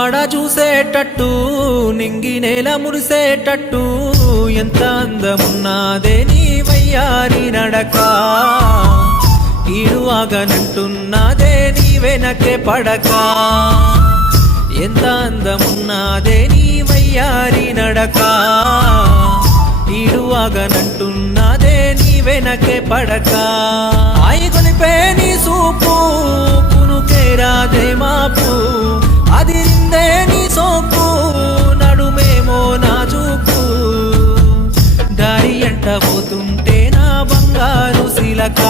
వాడ చూసేటట్టు నింగి నేల మురిసేటట్టు ఎంత అందమున్నాదే నీ వయ్యారి నడక ఈడు ఆగనంటున్నాదే నీ వెనకే పడక ఎంత అందమున్నాదే నీ వయ్యారి నడక ఈడు ఆగనంటున్నాదే నీ వెనకే పడక ఆయిగొలిపే నీ సూపు పునుకేరాదే మాపు అదిరిందే నీ సోపు నడుమేమో నా చూపు దారి ఎంట పోతుంటే నా బంగారు శిలక